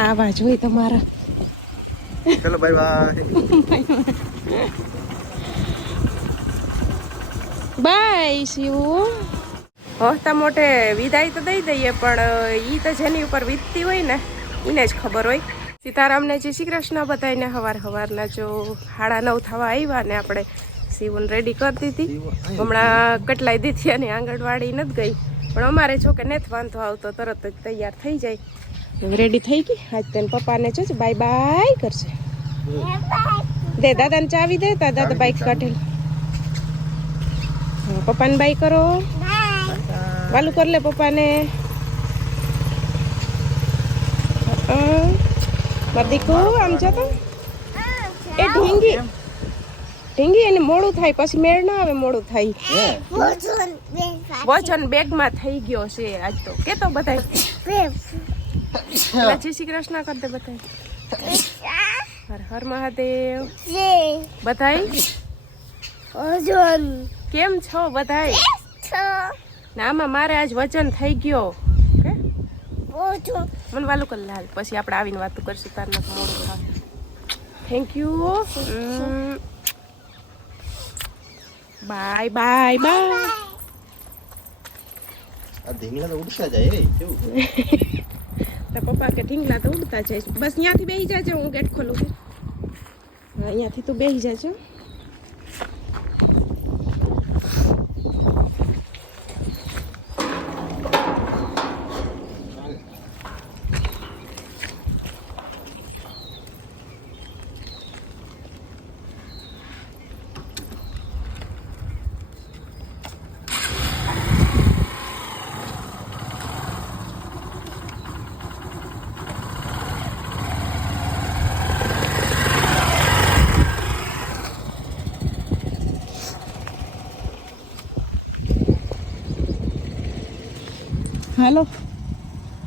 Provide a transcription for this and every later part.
આ જોઈ તમારા. ચલો બાય બાય બાય શિવ. હસતા મોટે વિદાય તો દઈ દઈએ પણ ઈ તો જેની ઉપર વીતતી હોય ને એને જ ખબર હોય. સીતારામને જય શ્રી કૃષ્ણ બધાને હવાર હવારના જો હાડા નવ થવા આવ્યા ને આપણે શિવન રેડી કરી દીધી. હમણાં કટલાઈ દીધી અને આંગણવાડી નથી ગઈ. પણ અમારે જો કે નથી વાંધો આવતો તરત જ તૈયાર થઈ જાય. રેડી થઈ ગઈ? આજ તેને પપ્પાને જો. બાય બાય કરશે. દે દાદાને ચાવી દે. તા દાદા બાઈક કાઢેલ પપ્પાને બાય કરો. વાલું કર લે પપ્પાને. દીકુ આમ જો તો. એ ઢીંગી. ઢીંગી એને મોડું થાય. પછી મેળ ના આવે મોડું થાય. વજન બેગમાં થઈ ગયો છે આજ તો. કેતો બધાય? જય શ્રી કૃષ્ણ કર દે બધાય. હર હર મહાદેવ. બધાય? કેમ છો બધાય? ના આમાં મારે આજ વજન થઈ ગયો. મને વાલું કર લાલ પછી આપણે આવીને વાતો કરશું તાર મોડું થાય. Thank you bye bye bye આ ધીંગલા તો ઉડતા જાય એ કેવું? તો પપ્પા કે ઢીંગલા તો ઉડતા જાય. બસ અહીંયાથી બેસી જાજે, હું ગેટ ખોલું છું અહીંયાથી તું બેસી જાજો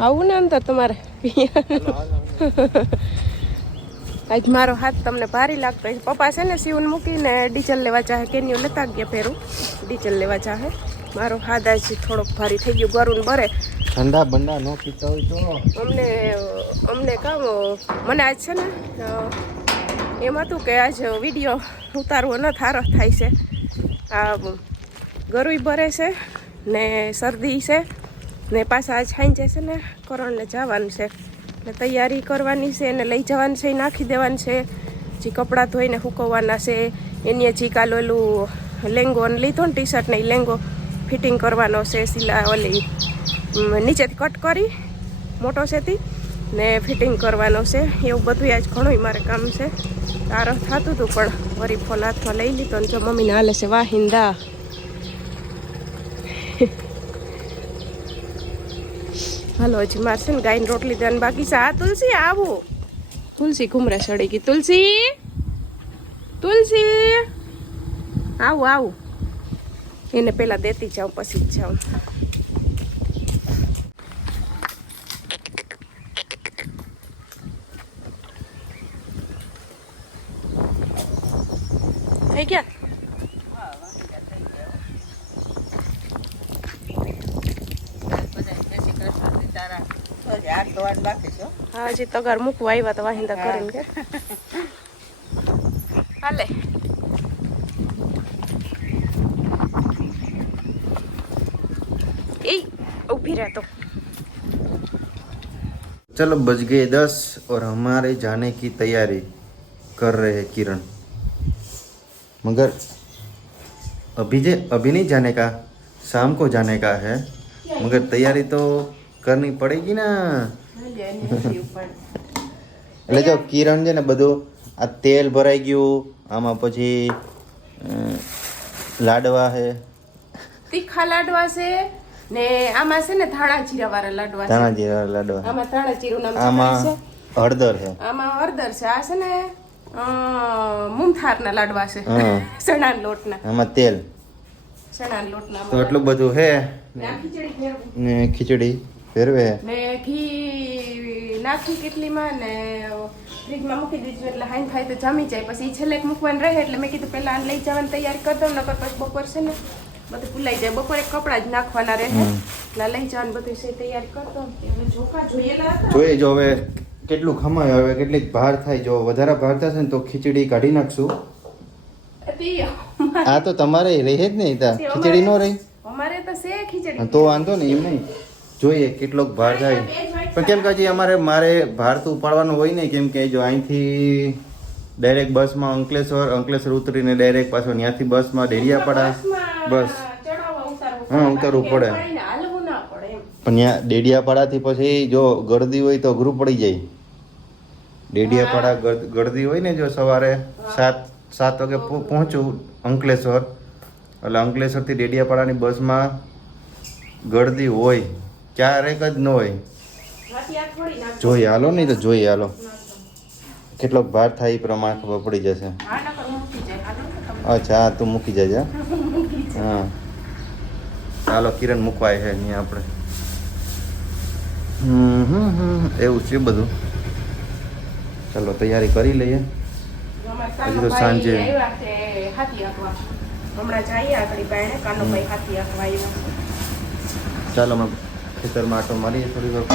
આવું ને અંદર તમારે. આજ મારો હાથ તમને ભારી લાગતો હોય. પપ્પા છે ને સીવન મૂકીને ડીઝલ લેવા ચાહે કેન્યુ લેતા ગયા ફેરું. ડીઝલ લેવા ચાહે મારો હાથ આજ થોડોક ભારી થઈ ગયો ગરું બરે. ઠંડા બંડા નો પીતા હોય તો. અમને અમને કામ મને આજ છે ને એમ હતું કે આજ વીડિયો ઉતારવો ન થારો થાય છે. આ ગરુય ભરે છે ને શરદી છે. ને પાછા આજ સાંજે છે ને કરણને જવાનું છે. એટલે તૈયારી કરવાની છે એને લઈ જવાનું છે એ નાખી દેવાનું છે. જે કપડાં ધોઈને સૂકવવાના છે, એની જે કાલ ઓલું લેંગો ને લીધો ને ટી શર્ટ ને ઈ લેંગો ફિટિંગ કરવાનો છે, સિલા ઓલી નીચેથી કટ કરી, મોટો છેથી, ને ફિટિંગ કરવાનો છે. એવું બધું આજ ઘણું મારે કામ છે. તારો થતું હતું પણ વરી ફોન હાથમાં લઈ લીધો ને જો મમ્મીને હાલે છે વાહિંદા. હાલો, હજી મારશે ને ગાયને રોટલી દેવાની બાકી છે. આ તુલસી, આવું. તુલસી ઘુમરા સડી ગઈ. તુલસી તુલસી. આવું આવું. એને પેલા દેતી જાઉં, પછી જાઉં. થઈ ગયા? હા હજી તગાર મૂકવા આવ્યા તો વાહિંદા કરીને કે હાલે એ ઊભી રહે તો चलो बज गए दस और हमारे जाने की तैयारी कर रहे हैं किरण मगर अभी जे अभी नहीं जाने का शाम को जाने का है मगर तैयारी तो करनी पड़ेगी ना એટલે જો કિરણ છે ને બધું આ તેલ ભરાઈ ગયું આમાં પછી લાડવા છે. તીખા લાડવા છે ને આમાં છે ને ધાણા જીરા વાળા લાડવા ધાણા જીરા લાડવા. આમાં ધાણા જીરું નામ આમાં હળદર છે. આમાં હળદર છે. આ છે ને મૂંગથારના લાડવા છે. હા. લોટ લોટના. આમાં તેલ. ચણાના લોટના એટલું બધું છે ને ખીચડી. ફેરવું. ને ઘી નાખી કેટલીમાં ને ફ્રીજમાં મૂકી દીધું એટલે હાઈન થાય તો જામી જાય. પછી છેલ્લે મૂકવાનું રહે એટલે મેં કીધું પહેલાં આને લઈ જવાની તૈયારી કરી દઉં નકર પછી બપોર છે ને બધું ભૂલાઈ જાય. બપોરે કપડાં જ નાખવાના રહે. એટલે લઈ જવાનું બધું છે તૈયાર કરતો હવે ચોખા જોયેલા હતા. જોઈએ જો હવે કેટલું ખમાય હવે કેટલીક ભાર થાય. જો વધારે ભાર થશે ને તો ખીચડી કાઢી નાખશું. આ તો તમારે રહે જ નહીં ખીચડી નો રહી. અમારે તો છે ખીચડી. તો વાંધો નહીં એમ નહીં. જોઈએ કેટલોક ભાર થાય. પણ કેમ કે હજી અમારે મારે ભાર તો ઉપાડવાનું હોય ને કેમ કે જો અહીંથી ડાયરેક્ટ બસમાં અંકલેશ્વર અંકલેશ્વર ઉતરીને ડાયરેક્ટ પાછો ત્યાંથી બસમાં ડેડિયાપાડા બસ. હા, ઉતરવું પડે. પણ ત્યાં ડેડિયાપાડાથી પછી જો ગળદી હોય તો અઘરું પડી જાય. ડેડિયાપાડા ગળ- ગળદી હોય ને જો સવારે સાત સાત વાગે પહોં- પહોંચું અંકલેશ્વર. એટલે અંકલેશ્વરથી ડેડિયાપાડાની બસમાં ગળદી હોય. ક્યારેક જ ન હોય. જોઈએ હાલો નહીં તો જોઈએ હાલો. કેટલો ભાર થાય એ પ્રમાણે ખબર પડી જશે. અચ્છા હા તું મૂકી જજે હા. ચાલો કિરણ મૂકવાય છે અહીંયા આપણે. એવું છે બધું. ચાલો તૈયારી કરી લઈએ. હજી તો સાંજે. ચાલો અમે ખેતરમાં આટો મારીએ થોડી વાર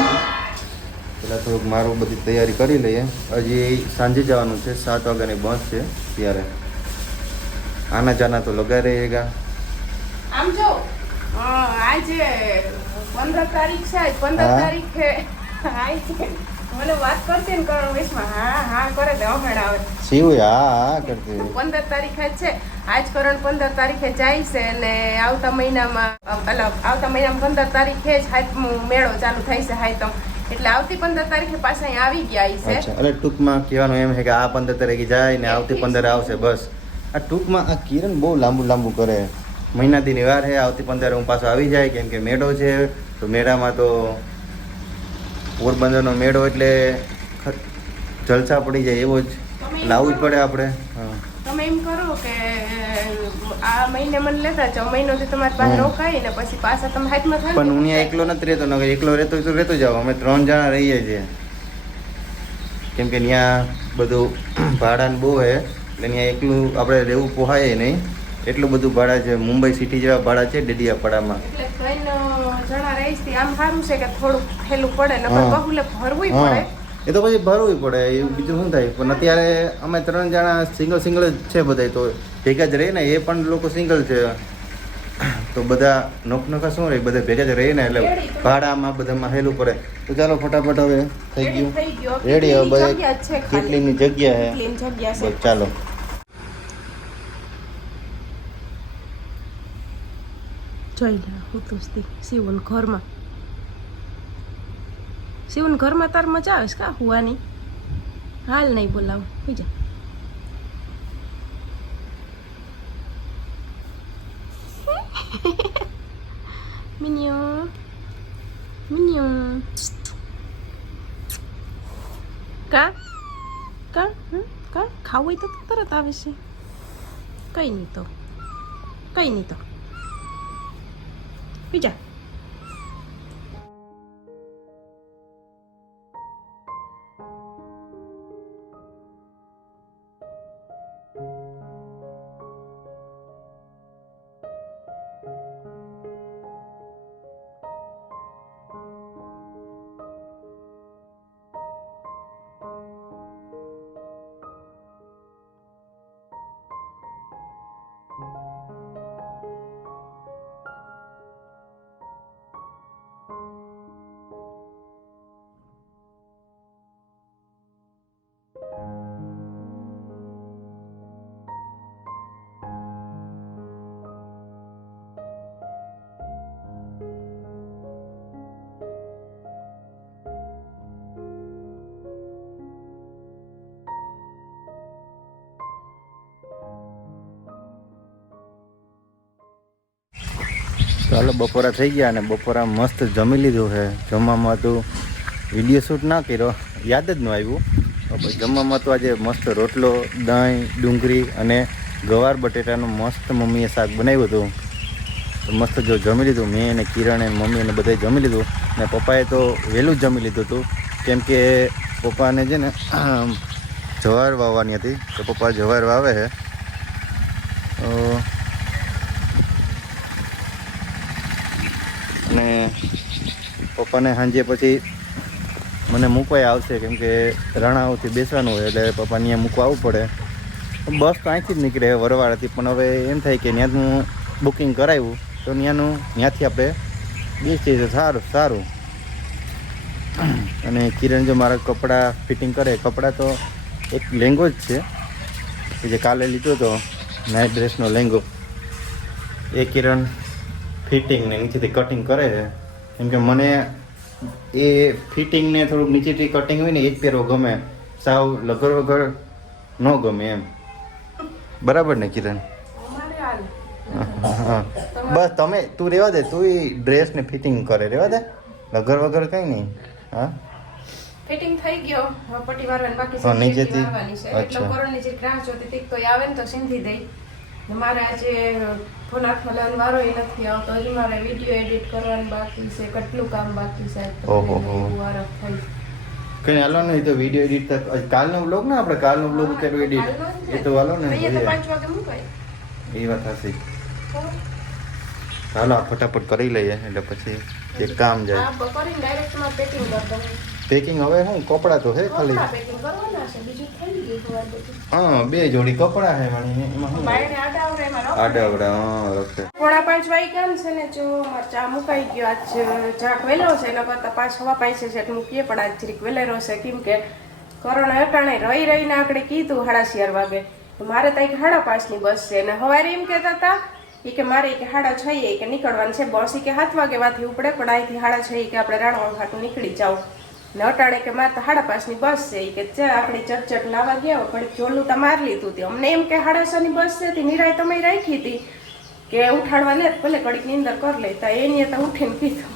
પેલા થોડુંક મારું બધી તૈયારી કરી લઈએ. હજી સાંજે જવાનું છે સાત વાગ્યાની બસ છે ત્યારે. આના જાના તો લગા રહેગા આમ જો આજે પંદર તારીખ છે પંદર તારીખ છે. મને વાત કરશે ને કરો વેશમાં. હા હા કરે તો હમણાં આવે. શિવ હા કરતી પંદર તારીખે છે. આજ કરણ પંદર તારીખે જાય છે અને આવતા મહિનામાં એટલે આવતા મહિનામાં પંદર તારીખે જ હાથમો મેળો ચાલુ થાય છે હાથમ એટલે આવતી પંદર તારીખે પાછા અહીં આવી ગયા છે. એટલે ટૂંકમાં કહેવાનું એમ છે કે આ પંદર તારીખે જાય ને આવતી પંદર આવશે બસ. આ ટૂંકમાં આ કિરણ બહુ લાંબુ લાંબુ કરે. મહિનાથીની વાર છે આવતી પંદર હું પાછો આવી જાય કેમ કે મેળો છે તો મેળામાં તો પોરબંદરનો મેળો એટલે જલસા પડી જાય એવો જ લાવવું જ પડે આપણે. હા. તમે એમ કરો કે આ મહિને મને લેતા જાઓ. મહિનોથી તમારી પાસે. રોકાઈ ને પછી પાછા તમે હાથમાં થાય પણ હું એકલો નથી રહેતો નગર એકલો રહેતો તો રહેતો જાવ અમે ત્રણ જણા રહીએ છીએ. કેમ કે ત્યાં બધું ભાડાને બહુ હે એટલે ત્યાં એકલું આપણે રહેવું પોહાય નહીં. એટલું બધું ભાડા છે. મુંબઈ સિટી જેવા ભાડા છે ડેડિયાપાડામાં. એટલે ત્રણ જણા રહીશ આમ સારું છે કે થોડુંક ખેલું પડે ને બહુલે ભરવું પડે. એ તો પછી ભરવું પડે એવું બીજું શું થાય? પણ અત્યારે અમે ત્રણ જણા સિંગલ સિંગલ જ છે બધા તો ભેગા જ રહે ને એ પણ લોકો સિંગલ છે. તો બધા નોખનોખા શું રહે બધા ભેગા જ રહે ને એટલે ભાડામાં બધામાં હેલું પડે. તો ચાલો ફટાફટ હવે થઈ ગયું. રેડી હવે બધા કેટલીની જગ્યા છે? ચાલો. ચાલ્યા હું તો સિવલ ઘરમાં. શિવન ઘરમાં તાર મજા આવે છે કા હુવાની હાલ નહીં બોલાવું હોઈ જા મિનિયો મિનિયો કા કા હમ? કા ખાવું હોય તો તરત આવે છે કઈ નહીં તો કઈ નહીં તો બીજા ચાલો બપોરા થઈ ગયા અને બપોરા મસ્ત જમી લીધું છે. જમવામાં તો વીડિયો શૂટ ના કર્યો. યાદ જ ન આવ્યું. જમવામાં તો આજે મસ્ત રોટલો, દહીં, ડુંગળી અને ગવાર બટેટાનું મસ્ત મમ્મીએ શાક બનાવ્યું હતું. તો મસ્ત જો જમી લીધું. મેં અને કિરણ અને મમ્મી અને બધાએ જમી લીધું. અને પપ્પાએ તો વહેલું જમી લીધું હતું. કેમ કે પપ્પાને છે ને જવાર વાવવાની હતી. તો પપ્પા જવાર વાવે છે તો પપ્પાને સાંજે પછી મને મૂકવાય આવશે, કેમ કે રાણાઓથી બેસવાનું હોય એટલે પપ્પા ત્યાં મૂકવા આવવું પડે. બસ તો અહીંથી જ નીકળે વરવાળાથી પણ હવે એમ થાય કે ત્યાંનું બુકિંગ કરાવ્યું તો ત્યાંનું ત્યાંથી આપણે બેસીએ છીએ. સારું સારું. અને કિરણ જો મારા કપડાં ફિટિંગ કરે, કપડાં તો એક લેંગો જ છે. કે જે કાલે લીધો હતો નાઇટ ડ્રેસનો લેંગો. એ કિરણ ફિટિંગ ને નીચેથી કટિંગ કરે છે. કેમ કે મને એ ફિટિંગ ને થોડુંક નીચેથી કટિંગ હોય ને એ જ પહેરો ગમે. સાવ લગર વગર ન ગમે એમ. બરાબર ને કિરણ બસ તમે તું રહેવા દે તું ડ્રેસ ને ફિટિંગ કરે રહેવા દે. લગર વગર કઈ નહીં. હા? ફિટિંગ થઈ ગયો. હવે પટ્ટી બાકી છે નીચેથી? અચ્છા. કોરોની જે ગ્રાહ જોતી તો આવે ને તો સિંધી દઈ. મારે આજે ફોન લેવાનો વારો એ નથી આવતો. હજી મારે વીડિયો એડિટ કરવાનું બાકી છે કેટલું કામ બાકી છે ઓહો કઈ હાલો ને તો વીડિયો એડિટ કાલનો બ્લોગ ને આપણે? કાલનો બ્લોગ કર્યો એડિટ. એ તો હાલો ને એ. વાત હશે હાલો ફટાફટ કરી લઈએ એટલે પછી એક કામ જાય. પેકિંગ હવે હું કપડાં તો હે ખાલી. હા બે જોડી કપડાં હે વાણી એમાં. આડાવડા હા ઓકે. પોણા પાંચ વાગ્યા ને છે ને? જો મરચા મુકાઈ ગયો. આજ ચાક વેલો છે એના કરતા પાંચ હવા પાંચ છે મૂકીએ પણ આજ જરીક વેલેરો છે કેમ કે કોરોના અટાણે રહી રહીને આપણે કીધું સાડા ચાર વાગે. મારે તો એક સાડા પાંચની બસ છે અને સવારે એમ કહેતા હતા એ કે મારે એક કે છઈએ કે નીકળવાનું છે બસ એ કે સાત વાગે વાથી ઉપડે પણ અહીંથી હાડા છઈએ કે આપણે રાણવા ખાતું નીકળી જાવ ને અટાણે કે મારે તો સાડા પાંચની બસ છે એ કે ચા આપણે ચટચટ લાવવા ગયા ઘડીક જોલું તો માર લીધું હતી. અમને એમ કે સાડા છ ની બસ છે, તે નિરાય તમે રાખી હતી. કે ઉઠાડવા તો ભલે ઘડીકની અંદર કરી લેતા એની તો ઉઠીને પીધું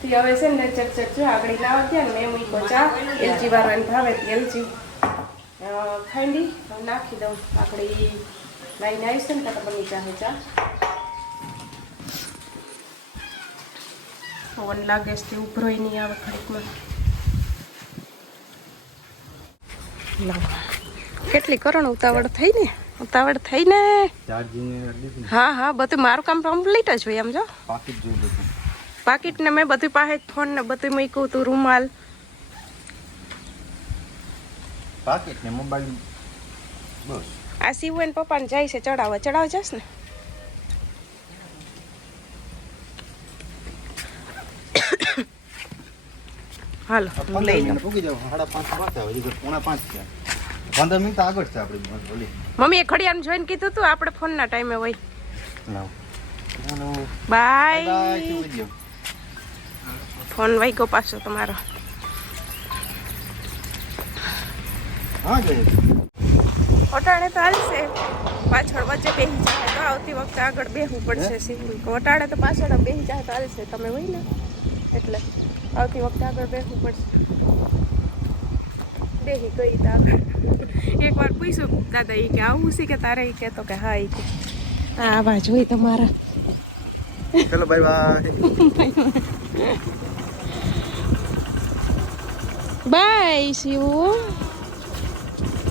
તે હવે છે ને ચટચટ જો આગળ લાવવા ગયા ને મેં મૂકો ચા એલચી વારવાની ભાવે એલચી. ખાંડી નાખી દઉં. આપણે લાઈને આવીશ ને તો બની ચાહે ચા પવન લાગે છે ઉભરોય નહીં આવે ઘડીકમાં લાવો. કેટલી કરણ ઉતાવળ થઈ ને? ઉતાવળ થઈ ને? હા હા બધું મારું કામ કમ્પ્લીટ જ હોય એમ જો. પાકીટ ને મેં બધું પાસે ફોન ને બધું મૂક્યું હતું રૂમાલ. પાકીટ ને મોબાઈલ બસ. આ શિવન પપ્પાને જાય છે ચડાવવા. ચડાવ જશ ને હાલો હું લઈ જાઉં પૂકી જાવ સાડા પાંચ વાગ્યા હજી તો પોણા પાંચ થયા. પંદર મિનિટ આગળ છે આપણી મમ્મીએ ઘડિયાળ જોઈને કીધું તું આપણે ફોનના ટાઈમે હોય. બાય. ફોન. ફોન વાગ્યો પાછો તમારો. વટાણે તો હાલશે. પાછળ વચ્ચે બેસી જાય તો આવતી વખતે આગળ બેહવું પડશે સિંગલ વટાણે તો પાછળ બેસી જાય તો હાલશે. તમે હોય ને? એટલે. આવતી વખતે આગળ બેસવું પડશે. બેસી ગઈ તો આગળ એકવાર પૂછ્યું દાદા એ કે આવું છે કે તારે એ કહેતો કે હા એ કે. આ આવાજ હોય તમારા. ચલો bye bye bye Shiv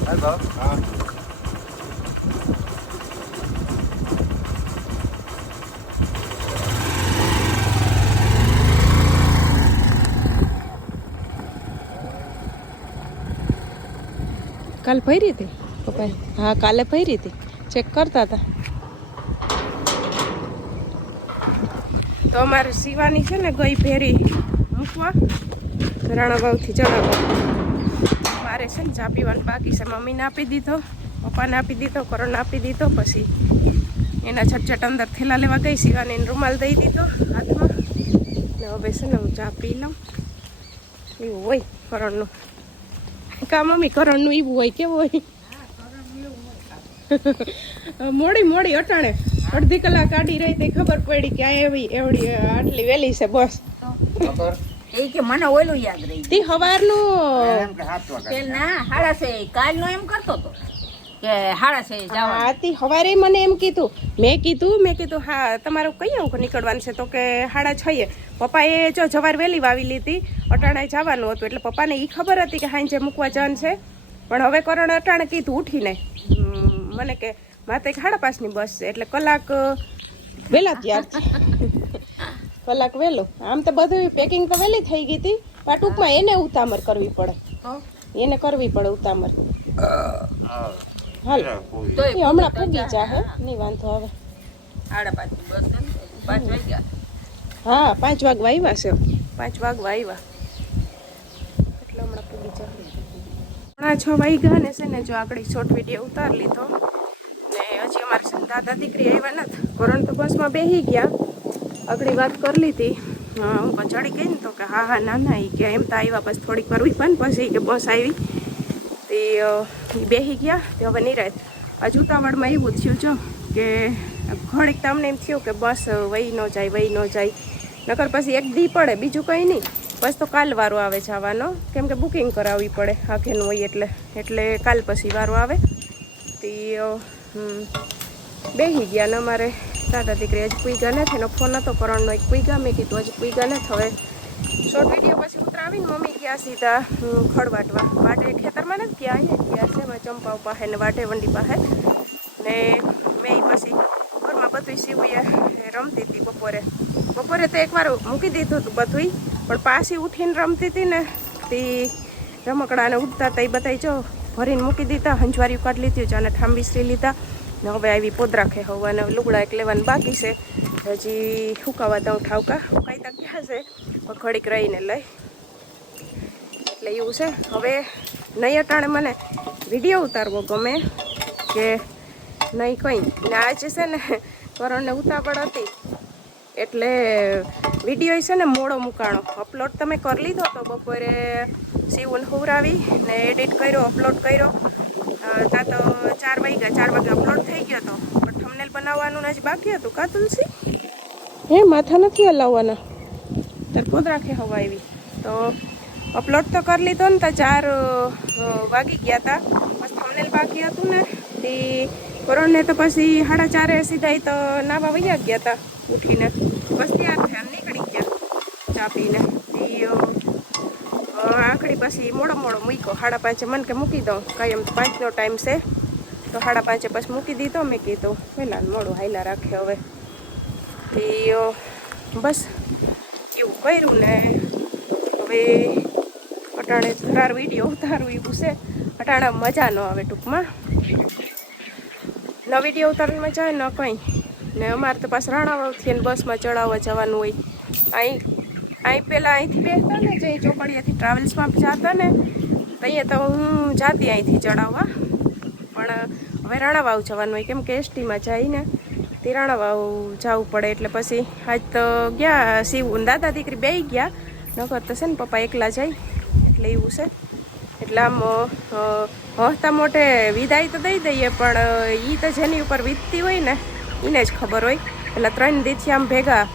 bye bye હા કાલ ભરી હતી? પપ્પાએ હા, કાલે ભરી હતી. ચેક કરતા હતા. તો અમારે સીવાની છે ને, ગઈ ભેરી મૂકવા. રાણાભાવથી ચડાવવા મારે છે ને, ચા પીવાનું બાકી છે. મમ્મીને આપી દીધો, પપ્પાને આપી દીધો કરોને આપી દીધો, પછી એના છટછટ અંદર થેલા લેવા ગઈ સીવાને એને રૂમાલ દઈ દીધો, હાથમાં. ને હવે છે ને, હું ચા પી લઉં. એવું હોય, કરણનું. કા મમ્મી કરણનું એવું હોય કેવું હોય? મોડી મોડી અટાણે. અડધી કલાક કાઢી રહી તે ખબર પડી કે આ એવી એવડી આટલી વહેલી છે બસ. એ કે મને ઓલું યાદ રહી તે કે ના હાડા છે કાલનો એમ કરતો તો. કે હાડા છે જવાનું. હા સવારે મને એમ કીધું મેં કીધું મેં કીધું હા તમારું અંક નીકળવાનું છે? તો કે હાડા છએ પપ્પાએ જો જવાર વહેલી વાવી લીધી અટાણે જવાનું હતું. એટલે પપ્પાને એ ખબર હતી કે હાંજે મૂકવા જન છે. પણ હવે કરણ અટાણે કીધું ઉઠીને. મને કે માતે હાડા પાંચની બસ છે. એટલે કલાક વહેલા ત્યાર. કલાક વહેલો આમ તો બધું પેકિંગ તો વહેલી થઈ ગઈ હતી પણ ટૂંકમાં એને ઉતામર કરવી પડે. એને કરવી પડે ઉતામર. હાલ. એ હમણાં પૂગી જાહે. નહીં વાંધો આવે. આડા પાંચ બસ ને, પાંચ વાગ્યા. હા પાંચ વાગવા આવ્યા છે. પાંચ વાગવા આવ્યા. એટલે હમણાં પૂગી જાય હમણાં છ વાગ્યા ને છે ને જો આગળ શોર્ટ વીડિયો ઉતાર લીધો. ને હજી અમારે દાદા દીકરી આવ્યા નથી. કોરોન તો બસમાં બેસી ગયા. આગળ વાત કરી લીધી. હા, હું પણ ચડી ગઈ ને તો કે હા હા ના ના એ કે એમ તો આવ્યા બસ થોડીક વાર પણ પછી કે બસ આવી. તે બેસી ગયા. તે હવે નિરાત આ ઉતાવળમાં એવું થયું જો કે ઘણીક તમને એમ થયું કે બસ વહી ન જાય વહી ન જાય. નકર પછી એક દી પડે, બીજું કંઈ નહીં. બસ તો કાલ વારો આવે જવાનો. કેમ કે બુકિંગ કરાવવી પડે આખેનું હોય એટલે. એટલે કાલ પછી વારો આવે. તે બેસી ગયા ને અમારે. દાદા દીકરી હજી પૂઈગા નથી, એનો ફોન હતો કરણનો એક પૂઈગા મેં કીધું હજી પૂઈગા નથી. હવે શોર્ટ વીડિયો પછી ઉતરાવીને મમ્મી ગયા સીધા ખડ વાટવા વાટે ખેતરમાં નથી ગયા અહીંયા ગયા છે, એમાં ચંપાવ પાસે ને વાટે વંડી પાસે. ને મેં પછી ઘરમાં બધું સીવીએ રમતી હતી બપોરે. બપોરે તો એકવાર મૂકી દીધું હતું બધું પણ પાછી ઉઠીને રમતી હતી ને, તે રમકડાને ઉડતા હતા એ બધાય જો ભરીને મૂકી દીધા હંજવારી કાઢી લીધી જાને ઠાંબીસરી લીધા. ને હવે આવી પોદરા ખે અને લુગડા એક લેવાનું બાકી છે. હજી હુકાવા દઉં ઠાવકા. હુકાઈ ક્યાં છે. ઘડીક રહીને લઈ. એટલે એવું છે. હવે નહીં અટાણે મને વીડિયો ઉતારવો ગમે કે નહીં કંઈ. ને આજે છે ને કરણને ઉતાવળ હતી. એટલે વીડિયો છે ને મોડો મુકાણો. અપલોડ તમે કરી લીધો તો બપોરે સીવું હુવરાવી ને એડિટ કર્યો, અપલોડ કર્યો. ત્યાં તો ચાર વાગ્યા, ચાર વાગે અપલોડ થઈ ગયો તો. પણ થમનેલ બનાવવાનું જ બાકી હતું. કા તુલસી? હે માથા નથી હલાવવાના. તાર પોદરા ખે હવા આવી તો અપલોડ તો કરી લીધો ને તો ચાર અ, વાગી ગયા હતા બસ થંબનેલ બાકી હતું ને. તે કોરોનને તો પછી સાડા ચારે સીધા ઈ તો નાવા વૈયા ગયા હતા ઉઠીને. બસ ત્યાર થયા ને નીકળી ગયા. ચા પીને. તે અ, અ, આખડી પછી મોડો મોડો મૂક્યો. સાડા પાંચે મને કે મૂકી દઉં. કાંઈ એમ તો પાંચનો ટાઈમ છે. તો સાડા પાંચે પછી મૂકી દીધો. મેં કીધું પહેલાં મોડું હાઈલા રાખે હવે. તે અ, બસ એવું કર્યું ને હવે અટાણે ઉતાર વીડિયો ઉતારવું એવું છે અટાણા મજા ન આવે ટૂંકમાં. ન વીડિયો ઉતારવાની મજા આવે ન કંઈ. ને અમારે તો પાછું રાણાવાવથી ને બસમાં ચડાવવા જવાનું હોય. અહીં અહીં પહેલાં અહીંથી બેસતા ને, જે ચોપડિયાથી ટ્રાવેલ્સમાં જતા ને અહીંયા તો હું જાતી અહીંથી ચડાવવા. પણ હવે રાણાવાવ જવાનું હોય, કેમ કે એસટીમાં જાય ને તે જવું પડે એટલે પછી આજ તો ગયા શિવ દાદા દીકરી બે ગયા. નકર તો છે ને પપ્પા એકલા જાય. એટલે એવું છે. એટલે આમ હોતા મોટે વિદાય તો દઈ દઈએ પણ એ તો જેની ઉપર વીતતી હોય ને એને જ ખબર હોય. એટલે ત્રણ દીથી આમ ભેગા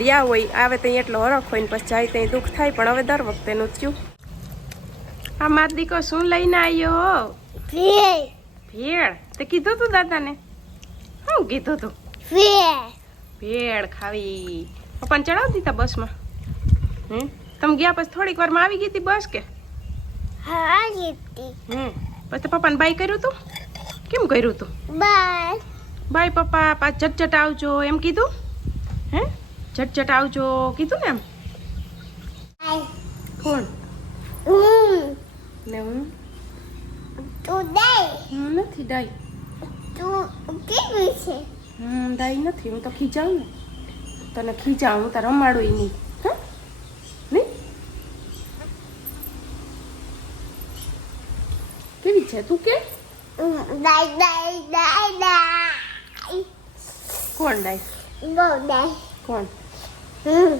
રહ્યા હોય. આવે ત્યાં એટલો હરખ હોય ને પછી જાય ત્યાં દુઃખ થાય પણ હવે દર વખતેનું થયું. આ માર દીકો શું લઈને આવ્યો? ભેળ? તે કીધું તું દાદાને? શું કીધું તું? ભેળ. ખાવી. પપ્પાને ચડાવતી દીધા બસમાં. હમ? તમે ગયા પછી થોડીક વારમાં આવી ગઈ હતી બસ કે? હા હમ. પછી પપ્પાને બાય કર્યું તું? કેમ કર્યું તું? બાય બાય પપ્પા પાછ ઝટઝટ આવજો એમ કીધું? હે? ઝટઝટ આવજો કીધું ને એમ? કોણ? ને હું? હું કેવી છે? હમ ડાઈ નથી હું તો ખીજાઉં ને. તને ખીજાઉં હું તારે રમાડું નહીં. હા? નહીં? કેવી છે? તું કે? કોણ ડાઈ કોણ? હમ.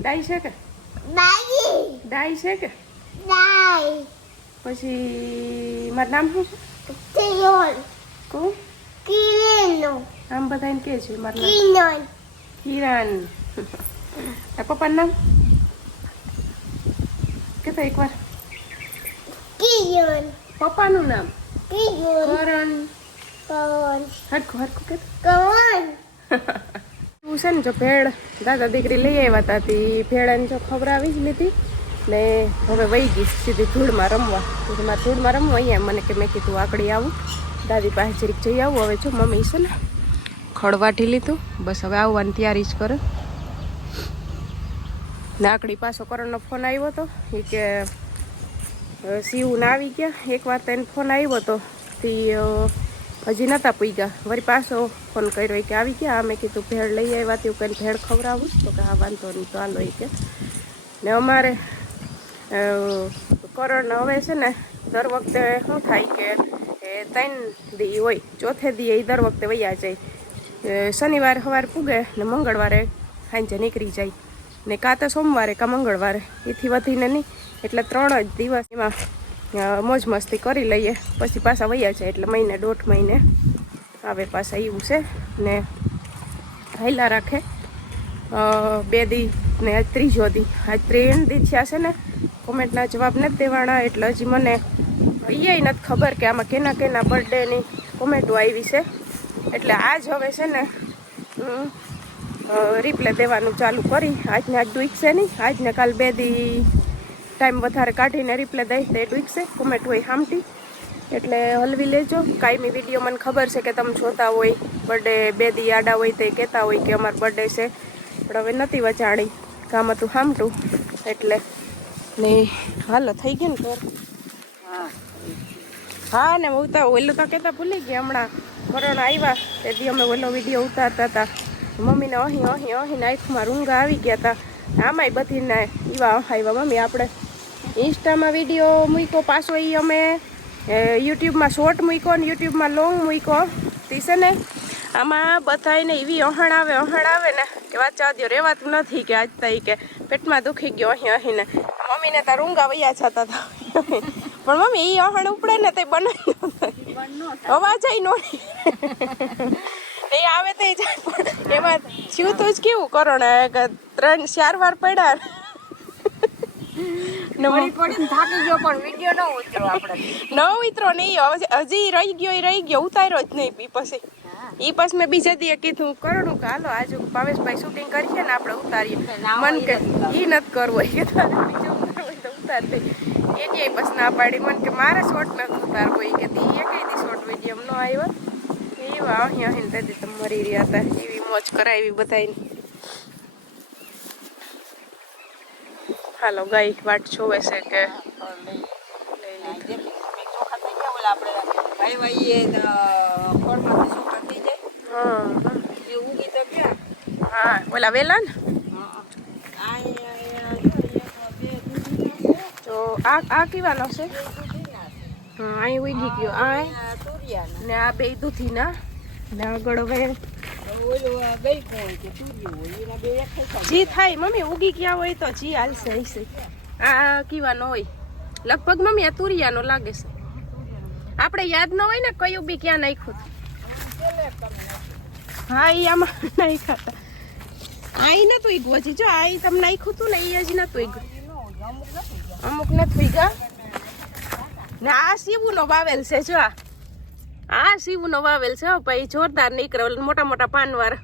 ડાઈ છે કે? ડાઈ છે કે? પછી મારું નામ શું છે? કોણ? આમ બધાને કે છે મારું નામ. કિરણ. તાર પપ્પાનું નામ? કે તો એકવાર. પપ્પાનું નામ? કરણ. હરખું હરખું કે તું છે ને જો ભેળ દાદા દીકરી લઈ આવ્યા હતા તે ભેળાને જો ખબર આવી જ લીધી. ને હવે વહી ગઈ સીધી ધૂળમાં રમવા. ધૂળમાં ધૂળમાં રમવા અહીંયા મને કે મેં કીધું આકડી આવું. દાદી પાસે જરીક જઈ આવું. હવે જો મમ્મી છે ને ખડવાટી લીધું. બસ હવે આવવાની તૈયારી જ કરે. નાકડી પાછો કરણનો ફોન આવ્યો હતો એ કે સીવું ના આવી ગયા. એકવાર તો એને ફોન આવ્યો હતો તે હજી નહોતા પૂગ્યા. વળી પાછો ફોન કર્યો કે આવી ગયા. અમે કીધું ભેળ લઈ આવ્યા તેવું કંઈ ભેળ ખવડાવું. તો કે હા, વાંધો નહીં, તો આલો કે. ને અમારે કરણ હવે છે ને દર વખતે શું થાય કે ત્રણ દી હોય, ચોથે દી એ દર વખતે વૈયા જાય. શનિવાર સવારે પૂગે ને મંગળવારે સાંજે નીકળી જાય. ને કાં તો સોમવારે, કાં મંગળવારે. એથી વધીને નહીં, એટલે ત્રણ જ દિવસ એમાં મોજ મસ્તી કરી લઈએ. પછી પાછા વૈયા જાય, એટલે મહિને દોઢ મહિને આવે પાછા એવું છે. ને હાઈલા રાખે. બે દી ને ત્રીજો દી. આજ ત્રણ દી છે ને કોમેન્ટના જવાબ નથી દેવાના, એટલે હજી મને એ નથી ખબર કે આમાં કેના કેના બર્થડેની કોમેન્ટો આવી છે. એટલે આજ હવે છે ને રિપ્લે દેવાનું ચાલુ કરી. આજને આજ ડૂકશે નહીં. આજને કાલ બે દી ટાઈમ વધારે કાઢીને રિપ્લે દઈ તે ડૂકશે કોમેન્ટ હોય હામટી. એટલે હલવી લેજો. કાયમી વીડિયો મને ખબર છે કે તમે જોતા હોય, બર્થડે બે દી આડા હોય તે કહેતા હોય કે અમારો બર્થડે છે. પણ હવે નથી વચાણી કામ હતું હામટું. એટલે ને હાલો, થઈ ગયું ને ઘર? હા હા ને ઉતા ઓલું તો કહેતા ભૂલી ગયા હમણાં. કોરોના આવ્યા, તેથી અમે ઓલો વીડિયો ઉતારતા હતા. મમ્મીને અહીં અહીં અહીં નાઇફમાં રૂંગા આવી ગયા હતા. આમાંય બધીને એવા આવ્યા મમ્મી, આપણે ઇન્સ્ટામાં વીડિયો મૂક્યો, પાછો એ અમે યુટ્યુબમાં શોર્ટ મૂક્યો ને યુટ્યુબમાં લોંગ મૂક્યો. તે છે ને, આમાં બધાને એવી અહણ આવે અહણ આવે ને કે વાંચવા દો રહેવાતું નથી કે આજ તઈ કે પેટમાં દુખી ગયો અહીં અહીં ને મમ્મીને તાર રૂંગા વૈયા જતા હતા. પણ મમ્મી એ અહણ ઉપડે ને તે બનાવી અવાજ નો એ આવે તો જાય પણ એમાં થયું તો જ કેવું કરો ને કે ત્રણ ચાર વાર પડ્યા. ને ઉતરો નહીં હજી રહી ગયો એ રહી ગયો ઉતાર્યો જ નહીં પછી. ઈ પછી મેં બીજા દીએ કીધું કરું કે હાલો આજે ભાવેશભાઈ શૂટિંગ કરીએ ને આપણે ઉતારીએ. મન કે ઈ નથી કરવું. હોય કે તારે બીજું હોય તો ઉતાર દે. એની બસ ના પાડી. મન કે મારે શોર્ટ નથી ઉતારવો. હોય કે એ કઈ દી શોર્ટ વીડિયો ન આવ્યો. એવા અહીં અહીં તેથી તમે મરી રહ્યા હતા. એવી મોજ કરાવી બધાની હાલો ગાય વાટ જોવે છે કે લઈ લીધું. આપણે એ ફળમાંથી ચોખા થઈ જાય હા હા. એ ઉગી તો ગયા હા, ઓલા વેલા ને તો આ આ કીવાનો છે? હા, અહીં ઉગી ગયો. આ ને આ બે દૂધીના. ને આગળ હવે જી થાય, મમ્મી, ઉગી ગયા હોય તો જી હાલશે આ કીવાનો હોય. લગભગ, મમ્મી, આ તુરિયાનો લાગે છે. આપણે યાદ ન હોય ને કયું બી ક્યાં નાખ્યું. હા એ આમાં નાખ્યા ખાતા. આ ઈ નતું ઈગવું હજી. જો આઈ તમે નાખ્યું હતું ને એ હજી નતું ઈગવું અમુક નથી ગયા. ને આ સીવું વાવેલ છે, જો આ. આ સીવું વાવેલ છે ભાઈ જોરદાર નીકળે. મોટા મોટા પાનવાર.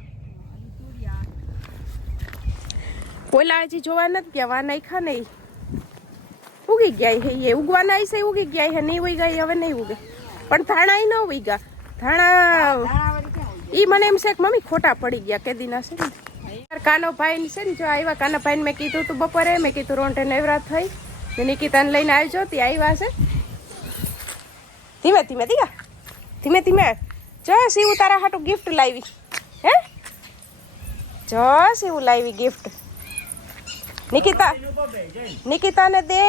ઓલા હજી જોવા નથી ગયા, વા નાખ્યા નહીં ઉગી ગયા હે ઉગવાના હશે ઉગી ગયા હે નહીં ઉગી ગયા હવે નહીં ઉગે. પણ ધાણા ન ઉગ્યા ધાણા ઈ મને એમ છે કે મમ્મી ખોટા પડી ગયા કેદીના છે ને. કાનો ભાઈ છે ને જો આવ્યા કાના ભાઈ મેં કીધું તું બપોરે મેં કીધું રોંટે નવરાત થઈ. ને નિકિતાને લઈને આવજો તે આવ્યા છે. ધીમે ધીમે દીગા ધીમે ધીમે. જો શિવ તારા હાટું ગિફ્ટ લાવી. હે? જો શિવ લાવી ગિફ્ટ નિકિતા નિકિતાને દે.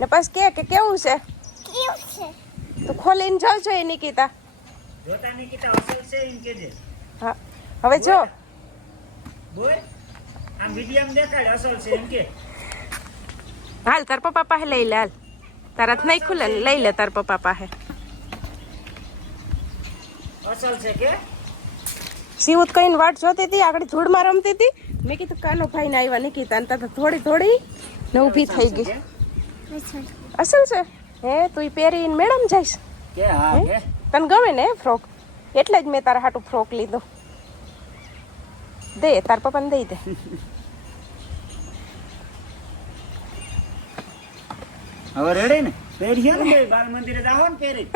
ને પછી કે કે કેવું છે? તો ખોલીને જોજો એ નિકિતા. હવે જો. હાલ તાર પપ્પા પાસે લઈ લે હાલ. તારા નહીં ખુલે ને લઈ લે તાર પપ્પા પાસે. અસલ છે કે? સીવત કઈને વાટ જોતી હતી આગળ ધૂળમાં રમતી હતી. મેં કીધું કાનો ભાઈ ને આવ્યા નિકિતા અને તાતા થોડી થોડી ને ઊભી થઈ ગઈ. અસલ છે. હે તું પહેરીને મેડમ જઈશ? કે હા? કે? તને ગમે ને ફ્રોક? એટલે જ મેં તારા હાટું ફ્રોક લીધો. દે તાર પપ્પાને દઈ દે. હવે રેડી ને? પહેરી ને બાલ મંદિરે જાહો ને પહેરી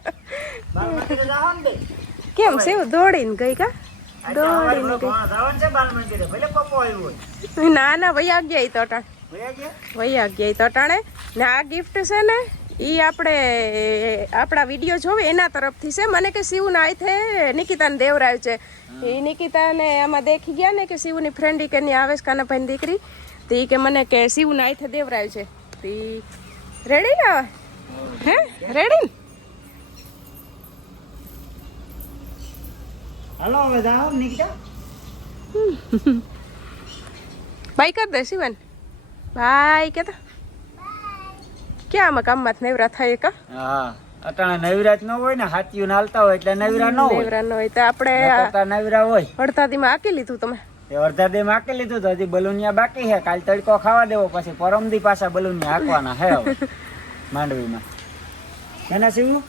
બાલ મંદિરે જવાનું બે કેમ સેવ દોડીને ગઈ કા? દોડીને ના ના વૈયા ગયા ઈ તો અટાણ. ભયા ગયા? વૈયા તો અટાણે. ને આ ગિફ્ટ છે ને એ આપણે આપણા વીડિયો જોવે એના તરફથી છે. મને કે શિવના આઈથે નિકિતાને દેવરાય છે. એ નિકિતાને આમાં દેખી ગયા ને કે શિવની ફ્રેન્ડ કે ની આવે છે કાનાભાઈની દીકરી. તો એ કે મને કે શિવના આઈથે દેવરાય છે. તો રેડી ને? હે? રેડી હાલો હવે જાઓ નીકળ્યા બાય કર દે શિવન. બાય કેતા ક્યાં આમાં કામમાં નેવરા થાય કા? હા. અટાણે નવરાત ન હોય ને હાથીયું હાલતા હોય એટલે નવરા ન હોય. નવરા ન હોય તો આપણે નવરા હોય. અડધાદીમાં આકી લીધું તમે? અડધા દે માકી લીધું તો હજી બલુનિયા બાકી છે. કાલ તડકો ખાવા દેવો પછી પરમદી પાછા બલુનિયા હાંકવાના હે હવે માંડવીમાં. એના શું?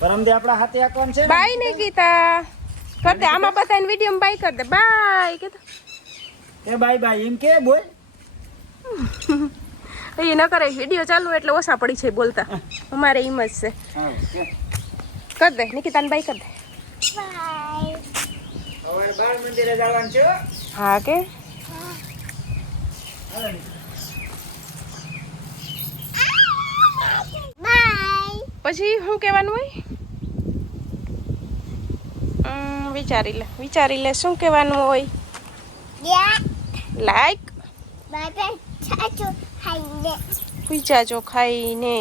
પરમદી આપણા હાથે હાંકવાનું છે બાય નહીં ગીતા કર દે આમાં બધાને વીડિયો બાય કર દે. બાય કીધું. એ બાય બાય એમ કે બોલ. એ ન કરે વીડિયો ચાલુ એટલે ઓછા પડી છે બોલતા. અમારે એમ જ છે. કર દે નિકિતાને બાય કર દે. હવે બાળ મંદિરે જવાનું છે હો. હા કે? પછી શું કહેવાનું હોય? વિચારી લે વિચારી લે શું કહેવાનું હોય? લાઈક ખાઈને